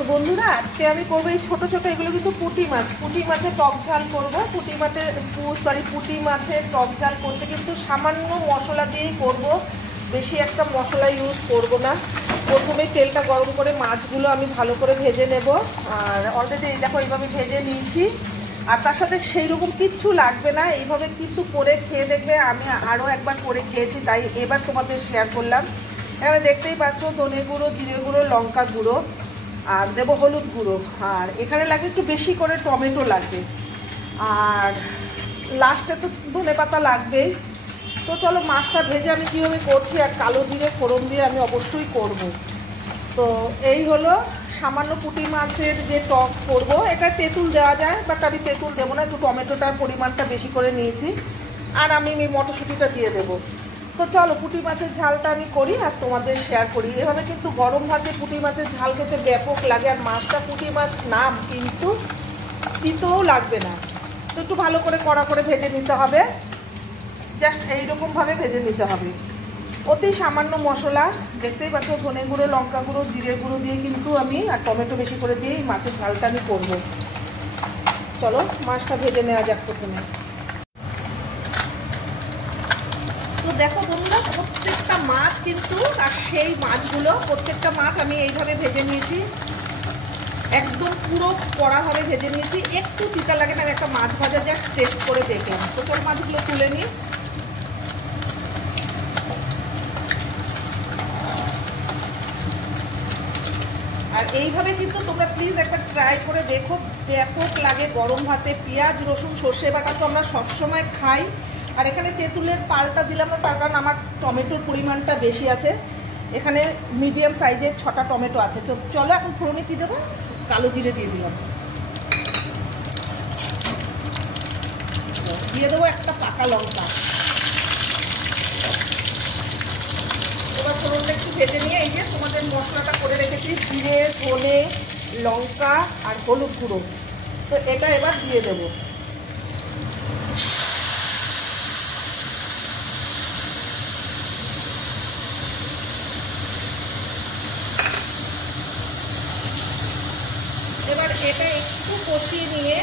তো বন্ধুরা আজকে আমি করবো এই ছোটো ছোটো এগুলো কিন্তু পুঁটি মাছের টক ঝাল করবো। পুঁটি মাছের টক ঝাল করতে কিন্তু সামান্য মশলা দিয়েই করব, বেশি একটা মশলা ইউজ করব না। প্রথমে তেলটা গরম করে মাছগুলো আমি ভালো করে ভেজে নেব। আর অলরেডি এই দেখো এইভাবে ভেজে নিয়েছি। আর তার সাথে সেই রকম কিচ্ছু লাগবে না, এইভাবে কিন্তু করে খেয়ে দেখবে। আমি আরও একবার করে খেয়েছি, তাই এবার তোমাদের শেয়ার করলাম। এখানে দেখতেই পাচ্ছ ধনে গুঁড়ো, জিরে গুঁড়ো, লঙ্কা গুঁড়ো, আর দেবো হলুদ গুঁড়ো। আর এখানে লাগবে একটু বেশি করে টমেটো লাগবে, আর লাস্টে তো ধনে পাতা লাগবেই। তো চলো মাছটা ভেজে আমি কীভাবে করছি, আর কালো জিরে ফোড়ন দিয়ে আমি অবশ্যই করব। তো এই হলো সামান্য পুঁটি মাছের যে টক করব। এটা তেঁতুল দেওয়া যায়, বাট আমি তেঁতুল দেবো না, একটু টমেটোটার পরিমাণটা বেশি করে নিয়েছি। আর আমি এই মটরশুঁটিটা দিয়ে দেবো। তো চলো পুঁটি মাছের ঝালটা আমি করি আর তোমাদের শেয়ার করি। এভাবে কিন্তু গরম ভাতে পুঁটি মাছের ঝাল খেতে ব্যাপক লাগে। আর মাছটা পুঁটি মাছ নাম, কিন্তু তিতও লাগবে না। তো একটু ভালো করে কড়া করে ভেজে নিতে হবে, জাস্ট এইরকমভাবে ভেজে নিতে হবে। অতি সামান্য মশলা, দেখতেই পাচ্ছ ধনে গুঁড়ো, লঙ্কা গুঁড়ো, জিরে গুঁড়ো দিয়ে কিন্তু আমি, আর টমেটো বেশি করে দিয়ে এই মাছের ঝালটা আমি করবো। চলো মাছটা ভেজে নেওয়া যাক প্রথমে। তো দেখো বন্ধুরা, প্রত্যেকটা মাছ কিন্তু, আর সেই মাছগুলো প্রত্যেকটা মাছ আমি এইভাবে ভেজে নিয়েছি, একদম পুরো কড়াভাবে ভেজে নিয়েছি। একটু তিতা লাগে না, একটা মাছ ভাজা জাস্ট টেস্ট করে দেখলাম। তো চল মাছগুলো তুলে নিই। আর এইভাবে কিন্তু তোমরা প্লিজ একবার ট্রাই করে দেখো, ব্যাপক লাগে গরম ভাতে। পেঁয়াজ, রসুন, সর্ষে বাটা তো আমরা সবসময় খাই। আর এখানে তেঁতুলের পালটা দিলাম না, তার কারণ আমার টমেটোর পরিমাণটা বেশি আছে। এখানে মিডিয়াম সাইজের 6টা টমেটো আছে। তো চলো এখন ফোড়নে কী দেবো, কালো জিরে দিয়ে দিলাম, দিয়ে দেবো একটা পাকা লঙ্কা। এবার ফোড়নটা একটু ভেজে নিয়ে এই যে তোমাদের মশলাটা করে রেখেছি, জিরে, ধনে, লঙ্কা আর হলুদ গুঁড়ো, তো এটা এবার দিয়ে দেবো। এবার এটা একটু কষিয়ে নিয়ে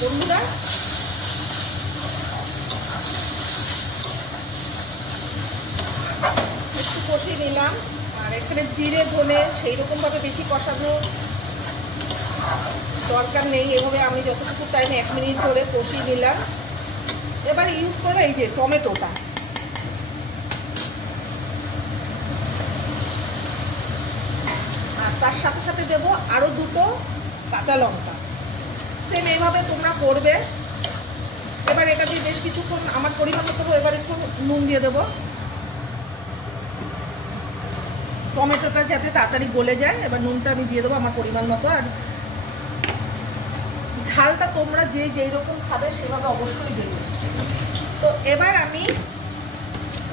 বন্ধুরা একটু কষিয়ে নিলাম। আর এখানে জিরে ধনে সেই রকমভাবে বেশি কষানো দরকার নেই, এভাবে আমি যতটুকু টাইমে 1 মিনিট ধরে কষিয়ে নিলাম। এবার ইউজ করবো এই যে টমেটোটা, আর তার সাথে সাথে দেবো আরও 2টো কাঁচা লঙ্কা। সেম এইভাবে তোমরা করবে। এবার এটা দিয়ে বেশ কিছুক্ষণ আমার পরিমাণ মতো, এবার একটু নুন দিয়ে দেবো, টমেটোটা যাতে তাড়াতাড়ি গলে যায়। এবার নুনটা আমি দিয়ে দেবো আমার পরিমাণ মতো। আর ঝালটা তোমরা যেই রকম খাবে সেভাবে অবশ্যই দেবে। তো এবার আমি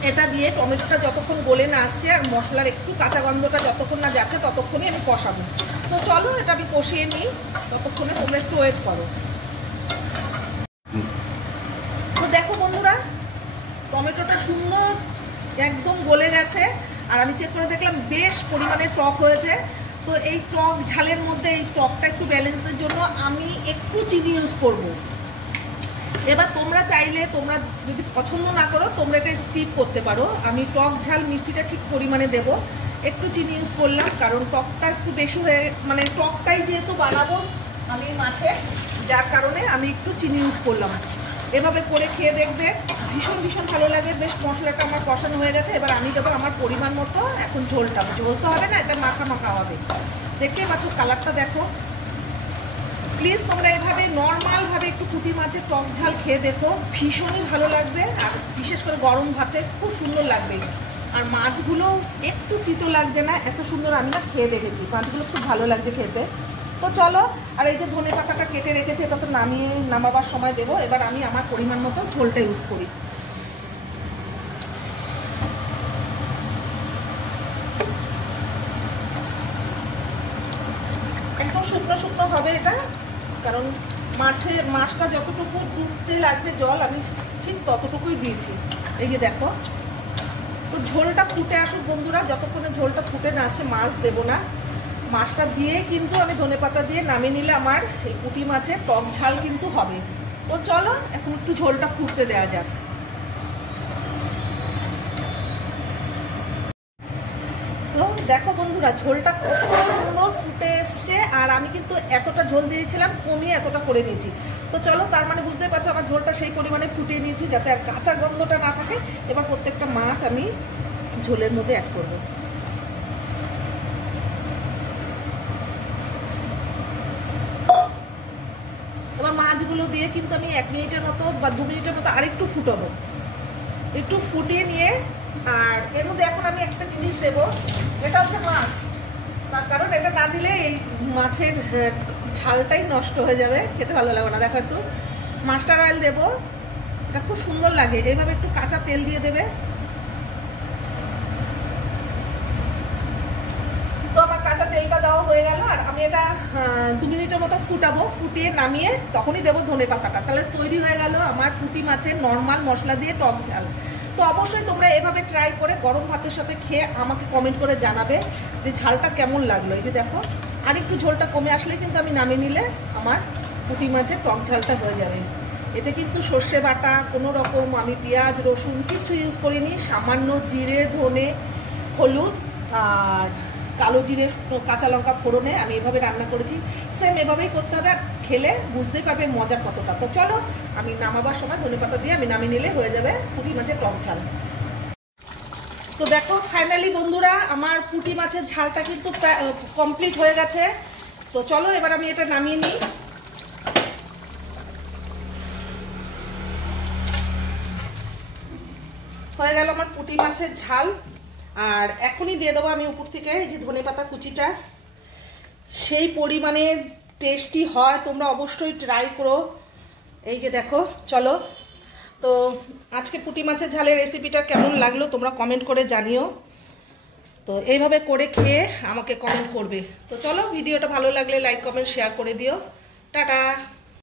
এটা দিয়ে টমেটোটা যতক্ষণ গলে না আসছে আর মশলার একটু কাঁচা গন্ধটা যতক্ষণ না যাচ্ছে ততক্ষণই আমি কষাবো। তো চলো এটা আমি কষিয়ে নিই, ততক্ষণে তোমরা একটু ওয়েট করো। তো দেখো বন্ধুরা, টমেটোটা সুন্দর একদম গলে গেছে। আর আমি চেক করে দেখলাম বেশ পরিমাণে টক হয়েছে। তো এই টক ঝালের মধ্যে এই টকটা একটু ব্যালেন্সের জন্য আমি একটু চিনি ইউজ করব। এবার তোমরা চাইলে, তোমরা যদি পছন্দ না করো তোমরা এটা স্কিপ করতে পারো। আমি টক ঝাল মিষ্টিটা ঠিক পরিমাণে দেব, একটু চিনি ইউজ করলাম, কারণ টকটা একটু বেশি হয়ে, মানে টকটাই যেহেতু বানাবো আমি মাছে, যার কারণে আমি একটু চিনি ইউজ করলাম। এভাবে করে খেয়ে দেখবে, ভীষণ ভালো লাগে। বেশ মশলাটা আমার কষানো হয়ে গেছে। এবার আমি দেবো আমার পরিমাণ মতো, এখন ঝোলটা ঝোলতে হবে না, এটা মাখা হবে। দেখতেই পাচ্ছ কালারটা দেখো। প্লিজ তোমরা এভাবে নর্মালভাবে একটু পুঁটি মাছের টক ঝাল খেয়ে দেখো, ভীষণই ভালো লাগবে। আর বিশেষ করে গরম ভাতে খুব সুন্দর লাগবে। আর মাছগুলো একটু তিতো লাগছে না, এত সুন্দর আমি না খেয়ে দেখেছি, মাছগুলো খুব ভালো লাগছে খেতে। তো চলো, আর এই যে ধনে পাতাটা কেটে রেখেছি এটা তো নামাবার সময় দেবো। এবার আমি আমার পরিমাণ মতো ঝোলটা ইউজ করি। একদম শুকনো হবে এটা, কারণ মাছটা যতটুকু ডুবতে লাগবে জল আমি ঠিক ততটুকুই দিয়েছি। এই যে দেখো, তো ঝোলটা ফুটে আসুক বন্ধুরা, যতক্ষণে ঝোলটা ফুটে না আসে মাছ দেবো না। মাছটা দিয়ে কিন্তু আমি ধনেপাতা দিয়ে নামিয়ে নিলে আমার এই পুঁটি মাছের টক ঝাল কিন্তু হবে। তো চলো এখন একটু ঝোলটা ফুটতে দেওয়া যাক। তো দেখো বন্ধুরা, ঝোলটা কত সুন্দর ফুটে এসছে। আর আমি কিন্তু এতটা ঝোল দিয়েছিলাম, কমিয়ে এতটা করে নিয়েছি। তো চলো, তার মানে বুঝতে পারছো আমার ঝোলটা সেই পরিমাণে ফুটিয়ে নিয়েছি যাতে আর কাঁচা গন্ধটা না থাকে। এবার প্রত্যেকটা মাছ আমি ঝোলের মধ্যে অ্যাড করবো। এবার মাছগুলো দিয়ে কিন্তু আমি 1 মিনিটের মতো বা 2 মিনিটের মতো আরেকটু ফুটাবো, একটু ফুটিয়ে নিয়ে। আর এর মধ্যে এখন আমি একটা জিনিস দেবো, এটা হচ্ছে মাছ। তার কারণ এটা না দিলে এই মাছের ঝালটাই নষ্ট হয়ে যাবে, খেতে ভালো লাগবে না। দেখো, একটু মাস্টার অয়েল দেবো, এটা খুব সুন্দর লাগে। এইভাবে একটু কাঁচা তেল দিয়ে দেবে। তো আমার কাঁচা তেলটা দেওয়া হয়ে গেল। আর আমি এটা 2 মিনিটের মতো ফুটাবো, ফুটিয়ে নামিয়ে তখনই দেবো ধনেপাতাটা। তাহলে তৈরি হয়ে গেল আমার পুঁটি মাছের নর্মাল মশলা দিয়ে টক ঝাল। তো অবশ্যই তোমরা এভাবে ট্রাই করে গরম ভাতের সাথে খেয়ে আমাকে কমেন্ট করে জানাবে যে ঝালটা কেমন লাগলো। এই যে দেখো, আর একটু ঝোলটা কমে আসলে কিন্তু আমি নামিয়ে নিলে আমার পুঁটি মাছের টক ঝালটা হয়ে যাবে। এতে কিন্তু সর্ষে বাটা কোনো রকম আমি পেঁয়াজ রসুন কিছু ইউজ করিনি। সামান্য জিরে, ধনে, হলুদ আর কালো জিরে, কাঁচা লঙ্কা ফোড়নে আমি এভাবে রান্না করেছি। সেম এভাবেই করতে হবে, আর খেলে বুঝতেই পারবে মজা কতটা। তো চলো, আমি নামাবার সময় ধনেপাতা দিয়ে আমি নামিয়ে নিলে হয়ে যাবে পুঁটি মাছের টক ঝাল। তো দেখো, ফাইনালি বন্ধুরা আমার পুঁটি মাছের ঝালটা কিন্তু কমপ্লিট হয়ে গেছে। তো চলো এবার আমি এটা নামিয়ে নিই। হয়ে গেল আমার পুঁটি মাছের ঝাল। আর এখনই দিয়ে দেবো আমি উপর থেকে এই যে ধনেপাতা কুচিটা। সেই পরিমাণে টেস্টি হয়, তোমরা অবশ্যই ট্রাই করো। এই যে দেখো, চলো। তো আজকে পুঁটি মাছের ঝালের রেসিপিটা কেমন লাগলো তোমরা কমেন্ট করে জানিও। তো এইভাবে করে খেয়ে আমাকে কমেন্ট করবে। তো চলো, ভিডিওটা ভালো লাগলে লাইক কমেন্ট শেয়ার করে দিও। টাটা।